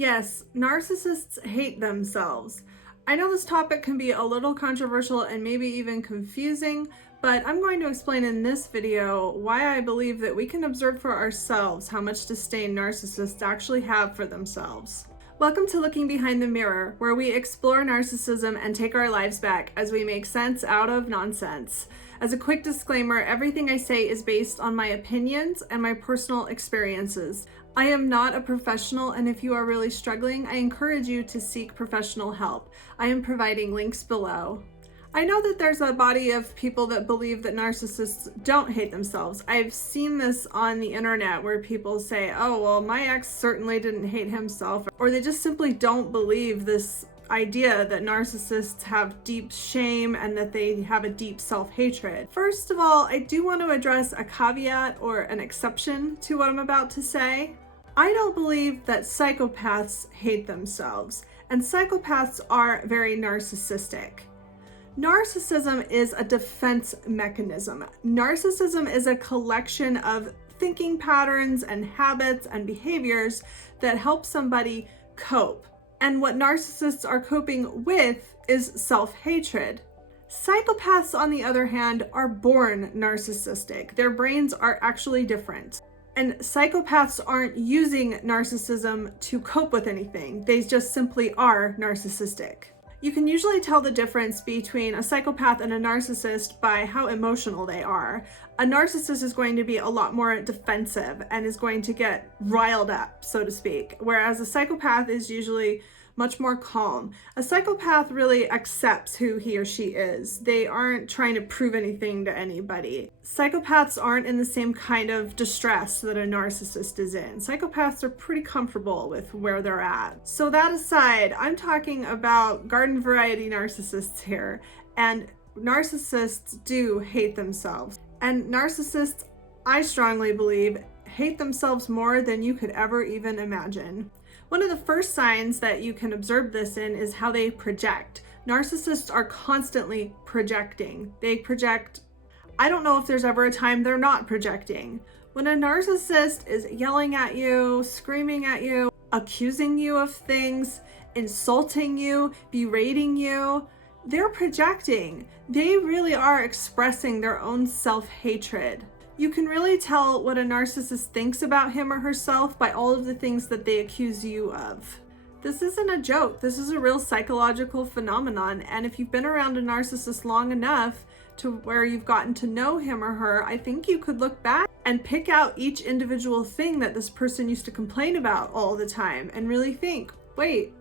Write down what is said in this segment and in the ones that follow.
Yes, narcissists hate themselves. I know this topic can be a little controversial and maybe even confusing, but I'm going to explain in this video why I believe that we can observe for ourselves how much disdain narcissists actually have for themselves. Welcome to Looking Behind the Mirror, where we explore narcissism and take our lives back as we make sense out of nonsense. As a quick disclaimer, everything I say is based on my opinions and my personal experiences. I am not a professional, and if you are really struggling, I encourage you to seek professional help. I am providing links below. I know that there's a body of people that believe that narcissists don't hate themselves. I've seen this on the internet where people say, oh, well, my ex certainly didn't hate himself, or they just simply don't believe this idea that narcissists have deep shame and that they have a deep self-hatred. First of all, I do want to address a caveat or an exception to what I'm about to say. I don't believe that psychopaths hate themselves, and psychopaths are very narcissistic. Narcissism is a defense mechanism. Narcissism is a collection of thinking patterns and habits and behaviors that help somebody cope. And what narcissists are coping with is self-hatred. Psychopaths, on the other hand, are born narcissistic. Their brains are actually different. And psychopaths aren't using narcissism to cope with anything. They just simply are narcissistic. You can usually tell the difference between a psychopath and a narcissist by how emotional they are. A narcissist is going to be a lot more defensive and is going to get riled up, so to speak, whereas a psychopath is usually much more calm. A psychopath really accepts who he or she is. They aren't trying to prove anything to anybody. Psychopaths aren't in the same kind of distress that a narcissist is in. Psychopaths are pretty comfortable with where they're at. So that aside, I'm talking about garden variety narcissists here, and narcissists do hate themselves. And narcissists, I strongly believe, hate themselves more than you could ever even imagine. One of the first signs that you can observe this in is how they project. Narcissists are constantly projecting. They project. I don't know if there's ever a time they're not projecting. When a narcissist is yelling at you, screaming at you, accusing you of things, insulting you, berating you, they're projecting. They really are expressing their own self-hatred. You can really tell what a narcissist thinks about him or herself by all of the things that they accuse you of. This isn't a joke. This is a real psychological phenomenon. And if you've been around a narcissist long enough to where you've gotten to know him or her, I think you could look back and pick out each individual thing that this person used to complain about all the time and really think, wait,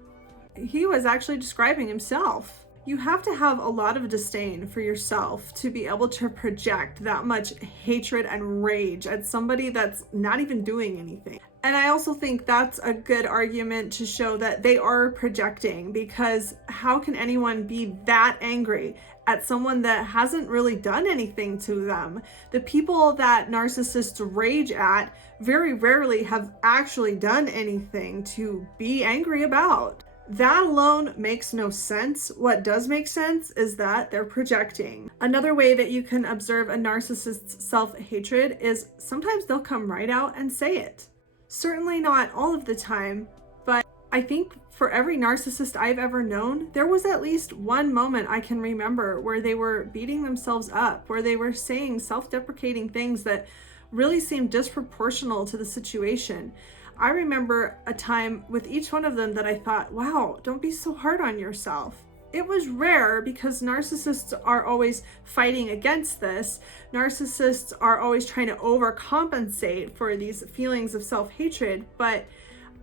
he was actually describing himself. You have to have a lot of disdain for yourself to be able to project that much hatred and rage at somebody that's not even doing anything. And I also think that's a good argument to show that they are projecting, because how can anyone be that angry at someone that hasn't really done anything to them? The people that narcissists rage at very rarely have actually done anything to be angry about. That alone makes no sense. What does make sense is that they're projecting. Another way that you can observe a narcissist's self-hatred is sometimes they'll come right out and say it. Certainly not all of the time, but I think for every narcissist I've ever known, there was at least one moment I can remember where they were beating themselves up, where they were saying self-deprecating things that really seemed disproportional to the situation. I remember a time with each one of them that I thought, wow, don't be so hard on yourself. It was rare because narcissists are always fighting against this. Narcissists are always trying to overcompensate for these feelings of self-hatred, but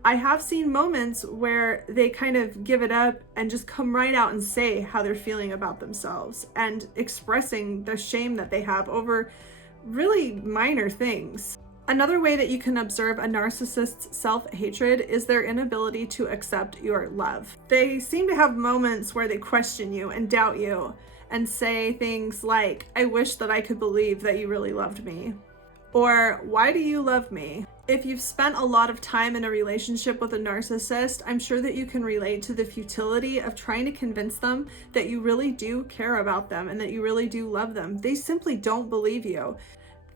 I have seen moments where they kind of give it up and just come right out and say how they're feeling about themselves and expressing the shame that they have over really minor things. Another way that you can observe a narcissist's self-hatred is their inability to accept your love. They seem to have moments where they question you and doubt you and say things like, I wish that I could believe that you really loved me. Or, why do you love me? If you've spent a lot of time in a relationship with a narcissist, I'm sure that you can relate to the futility of trying to convince them that you really do care about them and that you really do love them. They simply don't believe you.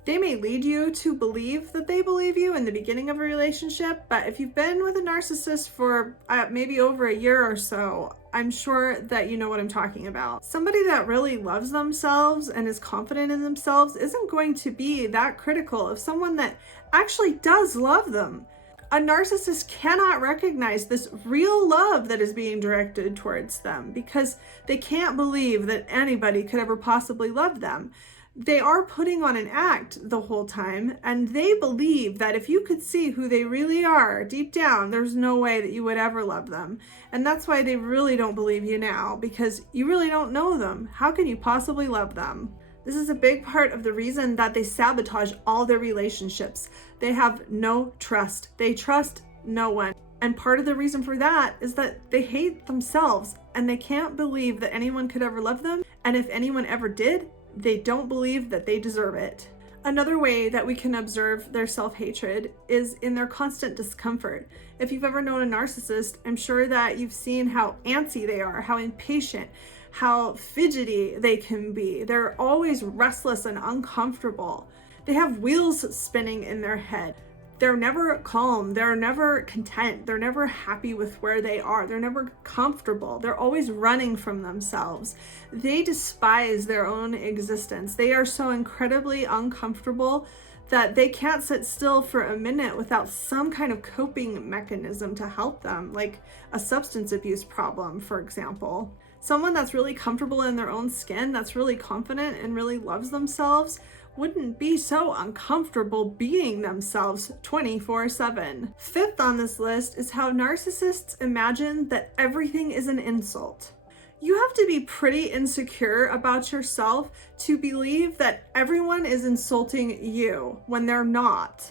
They may lead you to believe that they believe you in the beginning of a relationship, but if you've been with a narcissist for maybe over a year or so, I'm sure that you know what I'm talking about. Somebody that really loves themselves and is confident in themselves isn't going to be that critical of someone that actually does love them. A narcissist cannot recognize this real love that is being directed towards them because they can't believe that anybody could ever possibly love them. They are putting on an act the whole time, and they believe that if you could see who they really are deep down, there's no way that you would ever love them. And that's why they really don't believe you now, because you really don't know them. How can you possibly love them? This is a big part of the reason that they sabotage all their relationships. They have no trust. They trust no one. And part of the reason for that is that they hate themselves and they can't believe that anyone could ever love them. And if anyone ever did, they don't believe that they deserve it. Another way that we can observe their self-hatred is in their constant discomfort. If you've ever known a narcissist, I'm sure that you've seen how antsy they are, how impatient, how fidgety they can be. They're always restless and uncomfortable. They have wheels spinning in their head. They're never calm. They're never content. They're never happy with where they are. They're never comfortable. They're always running from themselves. They despise their own existence. They are so incredibly uncomfortable that they can't sit still for a minute without some kind of coping mechanism to help them, like a substance abuse problem, for example. Someone that's really comfortable in their own skin, that's really confident and really loves themselves, wouldn't be so uncomfortable being themselves 24/7. Fifth on this list is how narcissists imagine that everything is an insult. You have to be pretty insecure about yourself to believe that everyone is insulting you when they're not.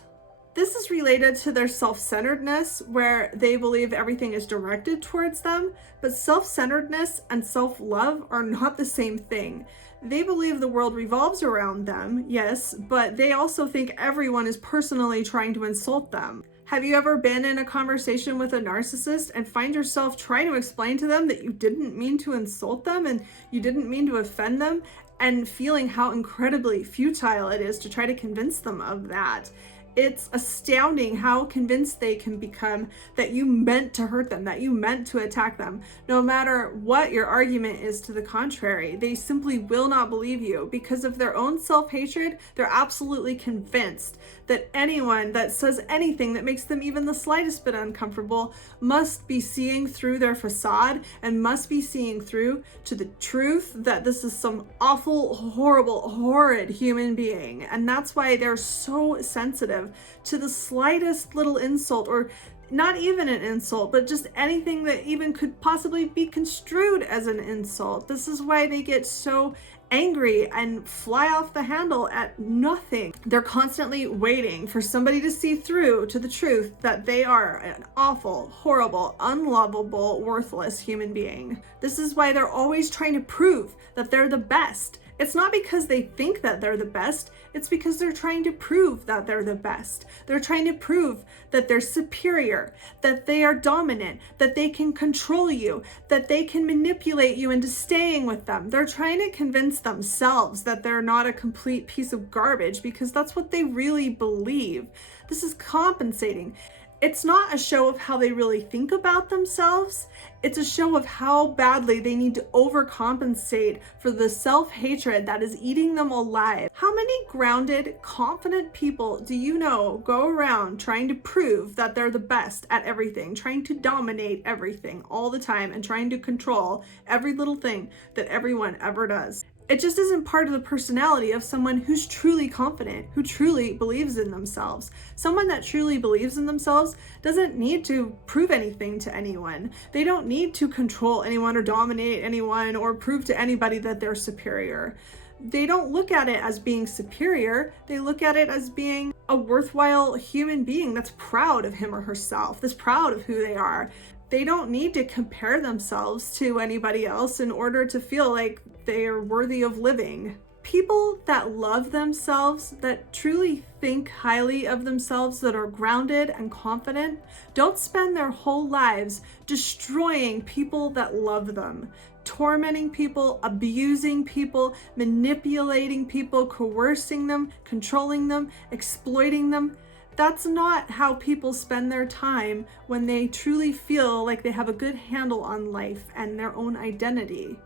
This is related to their self-centeredness, where they believe everything is directed towards them, but self-centeredness and self-love are not the same thing. They believe the world revolves around them, yes, but they also think everyone is personally trying to insult them. Have you ever been in a conversation with a narcissist and find yourself trying to explain to them that you didn't mean to insult them and you didn't mean to offend them, and feeling how incredibly futile it is to try to convince them of that? It's astounding how convinced they can become that you meant to hurt them, that you meant to attack them. No matter what your argument is to the contrary, they simply will not believe you. Because of their own self-hatred, they're absolutely convinced that anyone that says anything that makes them even the slightest bit uncomfortable must be seeing through their facade and must be seeing through to the truth that this is some awful, horrible, horrid human being. And that's why they're so sensitive to the slightest little insult, or not even an insult, but just anything that even could possibly be construed as an insult. This is why they get so angry and fly off the handle at nothing. They're constantly waiting for somebody to see through to the truth that they are an awful, horrible, unlovable, worthless human being. This is why they're always trying to prove that they're the best. It's not because they think that they're the best, it's because they're trying to prove that they're the best. They're trying to prove that they're superior, that they are dominant, that they can control you, that they can manipulate you into staying with them. They're trying to convince themselves that they're not a complete piece of garbage because that's what they really believe. This is compensating. It's not a show of how they really think about themselves. It's a show of how badly they need to overcompensate for the self-hatred that is eating them alive. How many grounded, confident people do you know go around trying to prove that they're the best at everything, trying to dominate everything all the time, and trying to control every little thing that everyone ever does? It just isn't part of the personality of someone who's truly confident, who truly believes in themselves. Someone that truly believes in themselves doesn't need to prove anything to anyone. They don't need to control anyone or dominate anyone or prove to anybody that they're superior. They don't look at it as being superior. They look at it as being a worthwhile human being that's proud of him or herself, that's proud of who they are. They don't need to compare themselves to anybody else in order to feel like they are worthy of living. People that love themselves, that truly think highly of themselves, that are grounded and confident, don't spend their whole lives destroying people that love them. tormenting people, abusing people, manipulating people, coercing them, controlling them, exploiting them. That's not how people spend their time when they truly feel like they have a good handle on life and their own identity.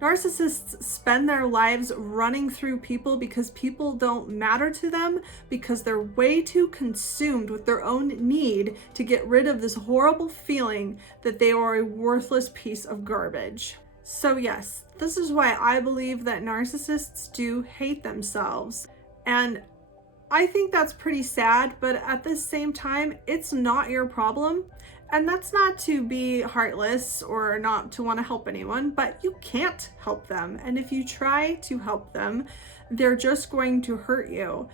Narcissists spend their lives running through people because people don't matter to them, because they're way too consumed with their own need to get rid of this horrible feeling that they are a worthless piece of garbage. So yes, this is why I believe that narcissists do hate themselves. And I think that's pretty sad, but at the same time, it's not your problem. And that's not to be heartless or not to want to help anyone, but you can't help them. And if you try to help them, they're just going to hurt you.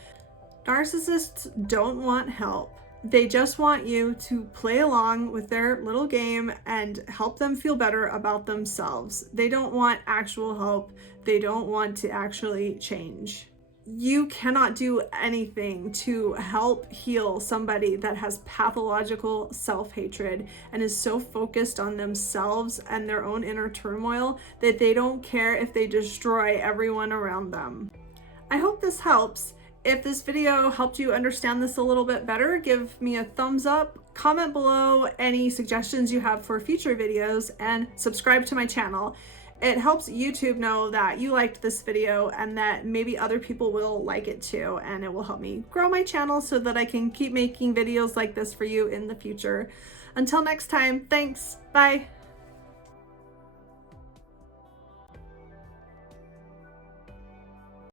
Narcissists don't want help. They just want you to play along with their little game and help them feel better about themselves. They don't want actual help. They don't want to actually change. You cannot do anything to help heal somebody that has pathological self-hatred and is so focused on themselves and their own inner turmoil that they don't care if they destroy everyone around them. I hope this helps. If this video helped you understand this a little bit better, give me a thumbs up, comment below any suggestions you have for future videos, and subscribe to my channel. It helps YouTube know that you liked this video and that maybe other people will like it too, and it will help me grow my channel so that I can keep making videos like this for you in the future. Until next time, thanks, bye.